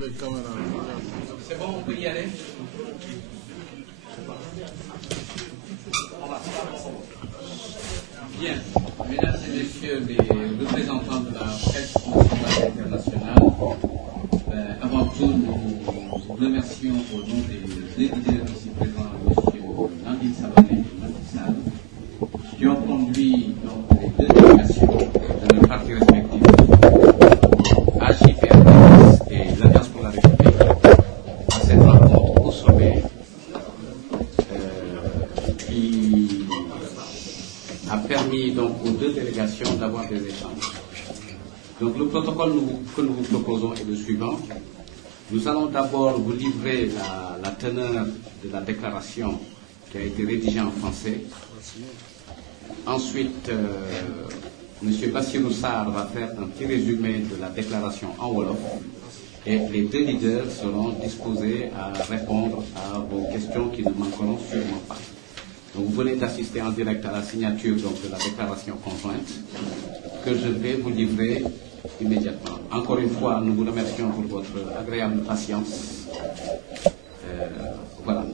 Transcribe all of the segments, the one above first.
C'est bon, on peut y aller. Bien, mesdames et messieurs les représentants de la presse nationale et internationale, avant tout, nous vous remercions au nom des leaders ici présents, M. Nandine Savané et Macky Sall, qui ont conduit donc, les deux délégations de nos partis respectifs, AJ/PADS et l'Alliance pour la République, à cette rencontre au sommet qui a permis donc aux deux délégations d'avoir des échanges. Donc le protocole que nous vous proposons est le suivant. Nous allons d'abord vous livrer la teneur de la déclaration qui a été rédigée en français. Ensuite, M. Bassirou Sarr va faire un petit résumé de la déclaration en Wolof et les deux leaders seront disposés à répondre à vos questions qui ne manqueront sûrement pas. Donc, vous venez d'assister en direct à la signature donc, de la déclaration conjointe que je vais vous livrer immédiatement. Encore une fois, nous vous remercions pour votre agréable patience. Voilà.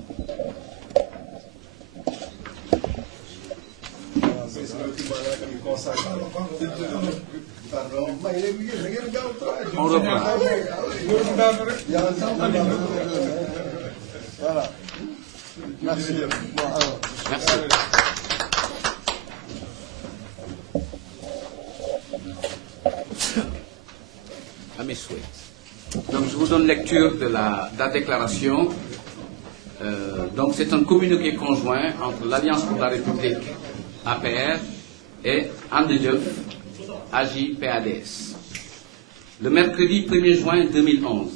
On reprend. Voilà. Merci. Bon, alors. Merci. À mes souhaits. Donc, je vous donne lecture de la déclaration. Donc, c'est un communiqué conjoint entre l'Alliance pour la République, APR, et Andejef, AJ/PADS. Le mercredi 1er juin 2011,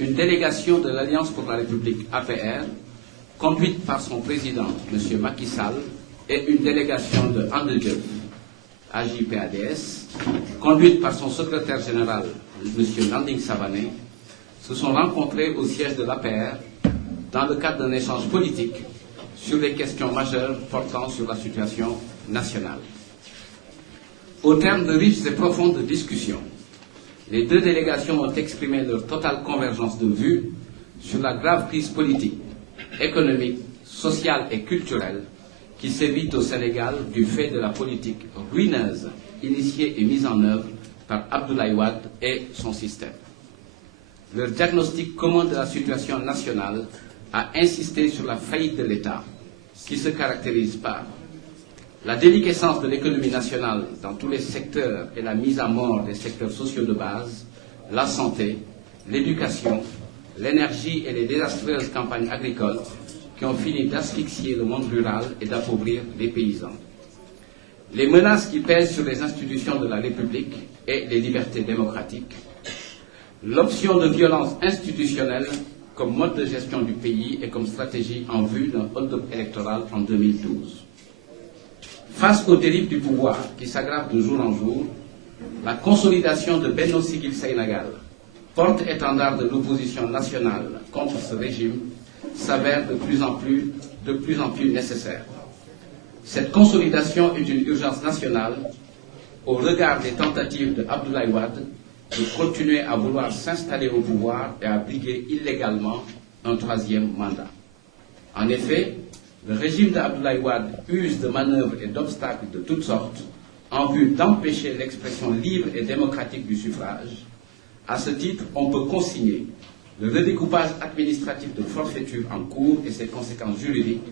une délégation de l'Alliance pour la République, APR, conduite par son président, M. Macky Sall, et une délégation de Andejef, AJ/PADS, conduite par son secrétaire général, M. Nandine Savané, se sont rencontrés au siège de l'APR dans le cadre d'un échange politique sur les questions majeures portant sur la situation nationale. Au terme de riches et profondes discussions, les deux délégations ont exprimé leur totale convergence de vues sur la grave crise politique, économique, sociale et culturelle qui sévit au Sénégal du fait de la politique ruineuse initiée et mise en œuvre par Abdoulaye Wade et son système. Leur diagnostic commun de la situation nationale a insisté sur la faillite de l'État, qui se caractérise par la déliquescence de l'économie nationale dans tous les secteurs et la mise à mort des secteurs sociaux de base, la santé, l'éducation, l'énergie et les désastreuses campagnes agricoles qui ont fini d'asphyxier le monde rural et d'appauvrir les paysans. Les menaces qui pèsent sur les institutions de la République et les libertés démocratiques, l'option de violence institutionnelle comme mode de gestion du pays et comme stratégie en vue d'un hold-up électoral en 2012. Face aux dérives du pouvoir qui s'aggravent de jour en jour, la consolidation de Benno Siggil Sénégal, porte-étendard de l'opposition nationale contre ce régime, s'avère de plus en plus nécessaire. Cette consolidation est une urgence nationale au regard des tentatives de Abdoulaye Wade de continuer à vouloir s'installer au pouvoir et à briguer illégalement un troisième mandat. En effet, le régime d'Abdoulaye Wade use de manœuvres et d'obstacles de toutes sortes en vue d'empêcher l'expression libre et démocratique du suffrage. À ce titre, on peut consigner le redécoupage administratif de forfaiture en cours et ses conséquences juridiques,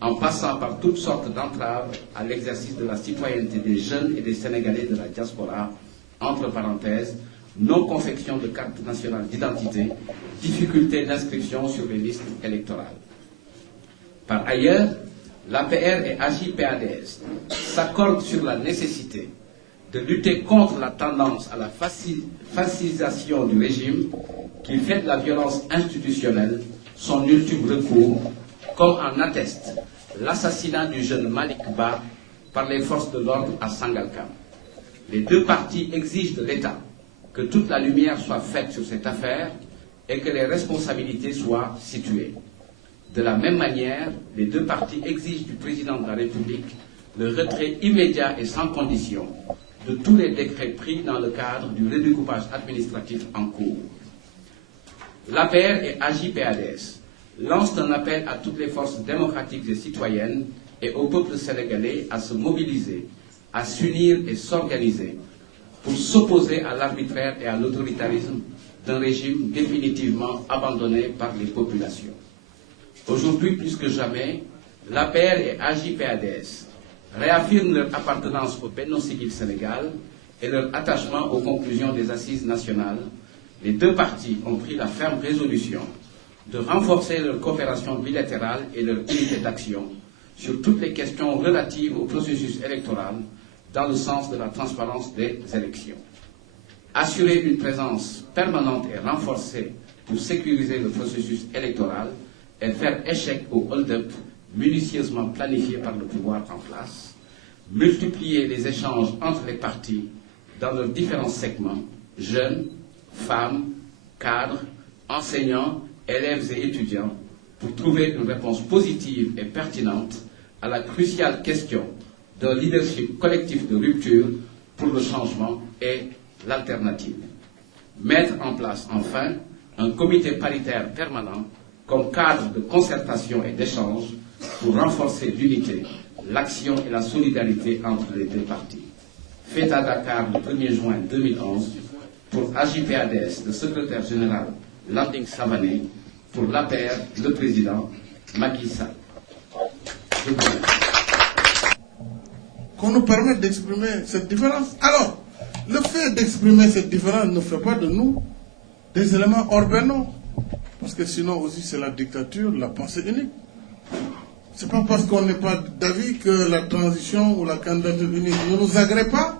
en passant par toutes sortes d'entraves à l'exercice de la citoyenneté des jeunes et des Sénégalais de la diaspora, entre parenthèses, non-confection de carte nationale d'identité, difficulté d'inscription sur les listes électorales. Par ailleurs, l'APR et AJ/PADS s'accordent sur la nécessité de lutter contre la tendance à la fascisation du régime qui fait de la violence institutionnelle son ultime recours, comme en atteste l'assassinat du jeune Malik Ba par les forces de l'ordre à Sangalkam. Les deux parties exigent de l'État que toute la lumière soit faite sur cette affaire et que les responsabilités soient situées. De la même manière, les deux parties exigent du président de la République le retrait immédiat et sans condition de tous les décrets pris dans le cadre du redécoupage administratif en cours. l'APR et AJ-PADS lancent un appel à toutes les forces démocratiques et citoyennes et au peuple sénégalais à se mobiliser, à s'unir et s'organiser pour s'opposer à l'arbitraire et à l'autoritarisme d'un régime définitivement abandonné par les populations. Aujourd'hui, plus que jamais, l'APR et AJ-PADS réaffirment leur appartenance au Benno Siggil Sénégal et leur attachement aux conclusions des assises nationales. Les deux partis ont pris la ferme résolution de renforcer leur coopération bilatérale et leur unité d'action sur toutes les questions relatives au processus électoral dans le sens de la transparence des élections. Assurer une présence permanente et renforcée pour sécuriser le processus électoral et faire échec au hold-up minutieusement planifié par le pouvoir en place, multiplier les échanges entre les partis dans leurs différents segments, jeunes, femmes, cadres, enseignants, élèves et étudiants, pour trouver une réponse positive et pertinente à la cruciale question d'un leadership collectif de rupture pour le changement et l'alternative. Mettre en place enfin un comité paritaire permanent comme cadre de concertation et d'échange pour renforcer l'unité, l'action et la solidarité entre les deux partis. Fait à Dakar le 1er juin 2011 pour AJ-PADS, le secrétaire général Landing Savané, pour l'APR, le président Macky Sall. Je vous remercie. Qu'on nous permette d'exprimer cette différence. Alors, le fait d'exprimer cette différence ne fait pas de nous des éléments hors benno. Parce que sinon aussi c'est la dictature, la pensée unique. C'est pas parce qu'on n'est pas d'avis que la transition ou la candidature unique ne nous agrée pas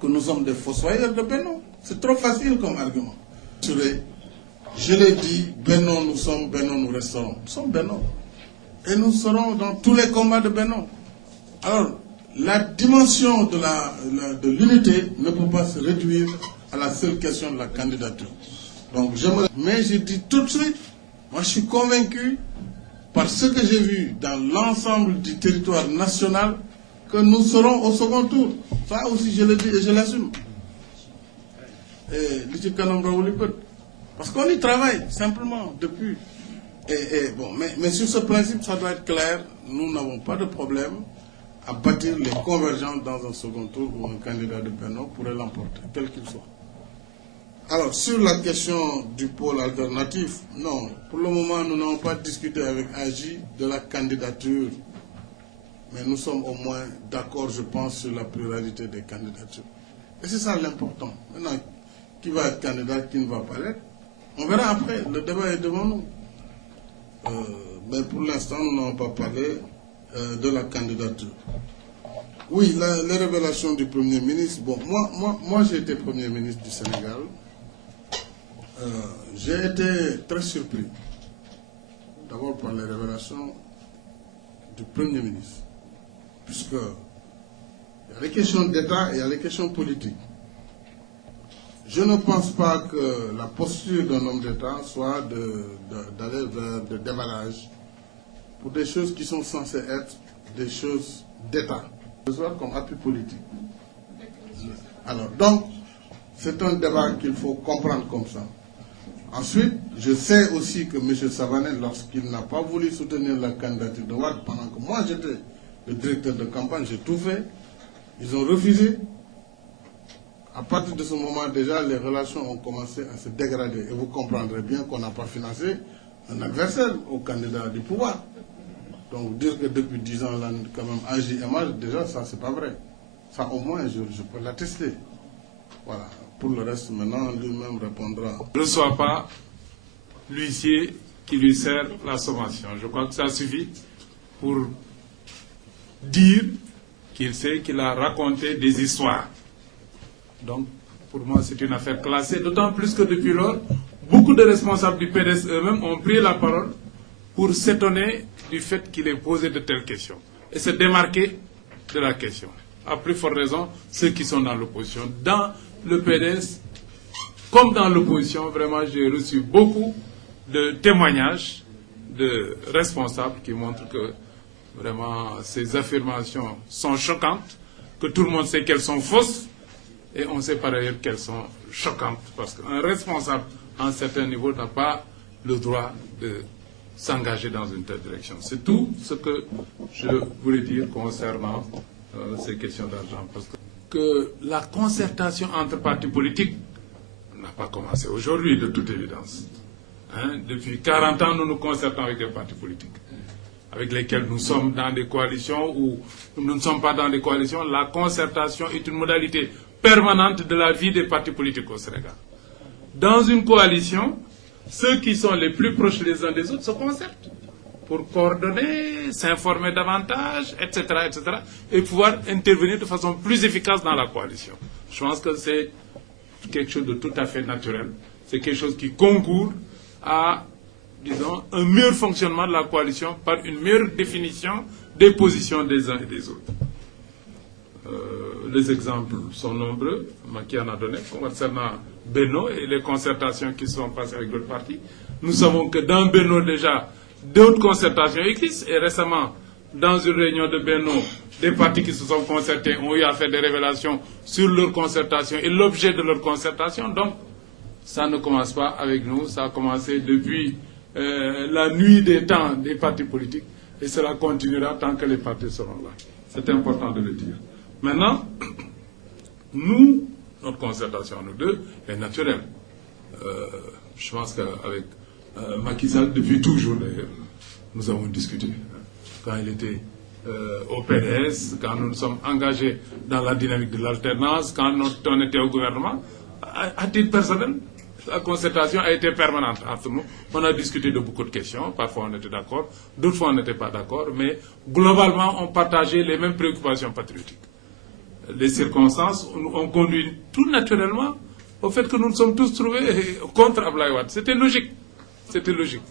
que nous sommes des fossoyeurs de Benno. C'est trop facile comme argument. Je l'ai dit, Benno nous sommes, Benno nous resterons. Nous sommes Benno. Et nous serons dans tous les combats de Benno. Alors, la dimension de l'unité ne peut pas se réduire à la seule question de la candidature. Donc, mais je dis tout de suite, moi je suis convaincu par ce que j'ai vu dans l'ensemble du territoire national que nous serons au second tour. Ça aussi je le dis et je l'assume. Parce qu'on y travaille simplement depuis. Bon, mais sur ce principe, ça doit être clair, nous n'avons pas de problème à bâtir les convergences dans un second tour où un candidat de Benno pourrait l'emporter, quel qu'il soit. Alors, sur la question du pôle alternatif, non, pour le moment, nous n'avons pas discuté avec AJ de la candidature. Mais nous sommes au moins d'accord, je pense, sur la pluralité des candidatures. Et c'est ça l'important. Maintenant, qui va être candidat, qui ne va pas l'être, on verra après, le débat est devant nous. Mais pour l'instant, nous n'avons pas parlé de la candidature. Oui, les révélations du Premier ministre. Bon, moi j'ai été Premier ministre du Sénégal. J'ai été très surpris, d'abord par les révélations du Premier ministre, puisque il y a les questions d'État et il y a les questions politiques. Je ne pense pas que la posture d'un homme d'État soit d'aller vers le déballage pour des choses qui sont censées être des choses d'État, comme appui politique. Alors, donc, c'est un débat qu'il faut comprendre comme ça. Ensuite, je sais aussi que M. Savané, lorsqu'il n'a pas voulu soutenir la candidature de Wade, pendant que moi j'étais le directeur de campagne, j'ai tout fait, ils ont refusé. À partir de ce moment, déjà, les relations ont commencé à se dégrader. Et vous comprendrez bien qu'on n'a pas financé un adversaire au candidat du pouvoir. Donc, dire que depuis 10 ans, là, quand même, AJ-MH, déjà, ça, c'est pas vrai. Ça, au moins, je peux l'attester. Voilà. Pour le reste, maintenant, lui-même répondra. Ne reçoit pas l'huissier qui lui sert la sommation. Je crois que ça suffit pour dire qu'il sait qu'il a raconté des histoires. Donc, pour moi, c'est une affaire classée, d'autant plus que depuis lors, beaucoup de responsables du PDS eux-mêmes ont pris la parole pour s'étonner du fait qu'il ait posé de telles questions et se démarquer de la question. À plus forte raison, ceux qui sont dans l'opposition. Dans le PDS, comme dans l'opposition, vraiment, j'ai reçu beaucoup de témoignages de responsables qui montrent que vraiment ces affirmations sont choquantes, que tout le monde sait qu'elles sont fausses, et on sait par ailleurs qu'elles sont choquantes, parce qu'un responsable à un certain niveau, n'a pas le droit de s'engager dans une telle direction. C'est tout ce que je voulais dire concernant ces questions d'argent. Parce que la concertation entre partis politiques n'a pas commencé aujourd'hui, de toute évidence. Depuis 40 ans, nous nous concertons avec des partis politiques, avec lesquels nous sommes dans des coalitions ou nous ne sommes pas dans des coalitions. La concertation est une modalité permanente de la vie des partis politiques au Sénégal. Dans une coalition, ceux qui sont les plus proches les uns des autres se concertent pour coordonner, s'informer davantage, etc., etc., et pouvoir intervenir de façon plus efficace dans la coalition. Je pense que c'est quelque chose de tout à fait naturel. C'est quelque chose qui concourt à, disons, un meilleur fonctionnement de la coalition par une meilleure définition des positions des uns et des autres. Les exemples sont nombreux, Macky en a donné, concernant Benno et les concertations qui sont passées avec d'autres partis. Nous savons que dans Benno déjà, d'autres concertations existent, et récemment, dans une réunion de Benno, des partis qui se sont concertés ont eu à faire des révélations sur leur concertation et l'objet de leur concertation. Donc, ça ne commence pas avec nous, ça a commencé depuis la nuit des temps des partis politiques, et cela continuera tant que les partis seront là. C'est important de le dire. Maintenant, nous, notre concertation, nous deux, est naturelle. Je pense qu'avec Macky Sall, depuis toujours d'ailleurs, nous avons discuté. Quand il était au PDS, quand nous nous sommes engagés dans la dynamique de l'alternance, quand on était au gouvernement, à titre personnel, la concertation a été permanente entre nous. On a discuté de beaucoup de questions, parfois on était d'accord, d'autres fois on n'était pas d'accord, mais globalement on partageait les mêmes préoccupations patriotiques. Les circonstances ont conduit tout naturellement au fait que nous nous sommes tous trouvés contre Abdoulaye Wade. C'était logique. C'était logique.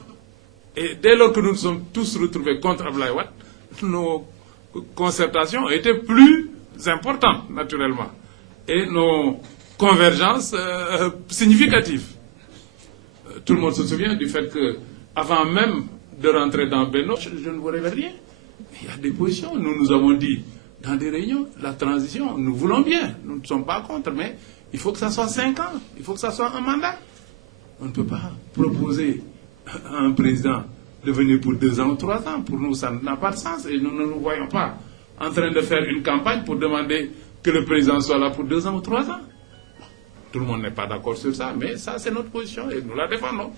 Et dès lors que nous nous sommes tous retrouvés contre Abdoulaye Wade, nos concertations étaient plus importantes, naturellement. Et nos convergences significatives. Tout le monde se souvient du fait qu'avant même de rentrer dans Benno, je ne vous révèle rien. Il y a des positions. Nous avons dit dans des réunions, la transition, nous voulons bien, nous ne sommes pas contre, mais il faut que ça soit 5 ans, il faut que ça soit un mandat. On ne peut pas proposer à un président de venir pour 2 ans ou 3 ans. Pour nous, ça n'a pas de sens et nous ne nous voyons pas en train de faire une campagne pour demander que le président soit là pour 2 ans ou 3 ans. Tout le monde n'est pas d'accord sur ça, mais ça c'est notre position et nous la défendons.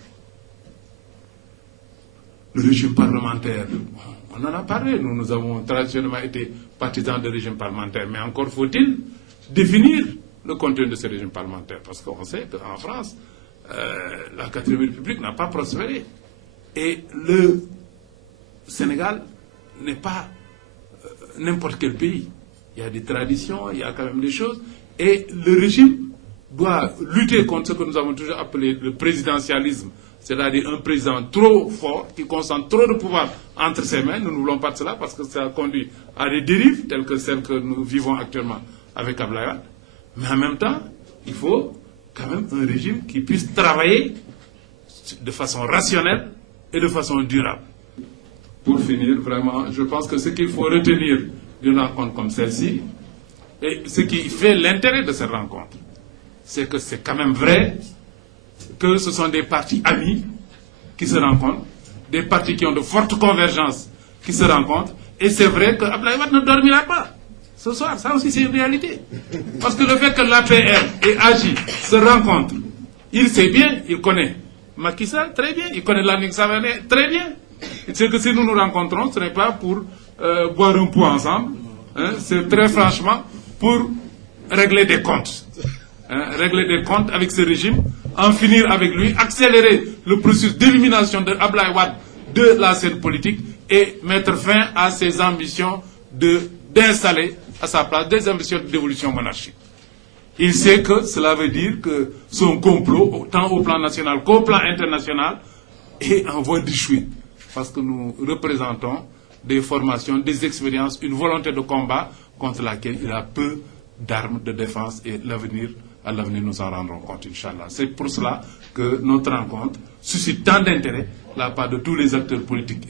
Le régime parlementaire, on en a parlé, nous avons traditionnellement été partisans de régime parlementaire, mais encore faut-il définir le contenu de ce régime parlementaire, parce qu'on sait qu'en France, la 4e République n'a pas prospéré. Et le Sénégal n'est pas n'importe quel pays. Il y a des traditions, il y a quand même des choses, et le régime doit lutter contre ce que nous avons toujours appelé le présidentialisme, c'est-à-dire un président trop fort, qui concentre trop de pouvoir entre ses mains. Nous ne voulons pas de cela parce que ça conduit à des dérives telles que celles que nous vivons actuellement avec Abdoulaye Wade. Mais en même temps, il faut quand même un régime qui puisse travailler de façon rationnelle et de façon durable. Pour finir, vraiment, je pense que ce qu'il faut retenir d'une rencontre comme celle-ci, et ce qui fait l'intérêt de cette rencontre, c'est que c'est quand même vrai que ce sont des partis amis qui se rencontrent, des partis qui ont de fortes convergences qui se rencontrent, et c'est vrai que Abdoulaye Wade ne dormira pas ce soir, ça aussi c'est une réalité. Parce que le fait que l'APR et AJ se rencontrent, il sait bien, il connaît Macky Sall très bien, il connaît Landing Savané très bien. C'est que si nous nous rencontrons, ce n'est pas pour boire un pot ensemble, hein, c'est très franchement pour régler des comptes. Régler des comptes avec ce régime, en finir avec lui, accélérer le processus d'élimination de Abdoulaye Wade de la scène politique et mettre fin à ses ambitions d'installer à sa place des ambitions de dévolution monarchique. Il sait que cela veut dire que son complot, tant au plan national qu'au plan international, est en voie d'échouer. Parce que nous représentons des formations, des expériences, une volonté de combat contre laquelle il a peu d'armes de défense et à l'avenir nous en rendrons compte, Inch'Allah. C'est pour cela que notre rencontre suscite tant d'intérêt de la part de tous les acteurs politiques.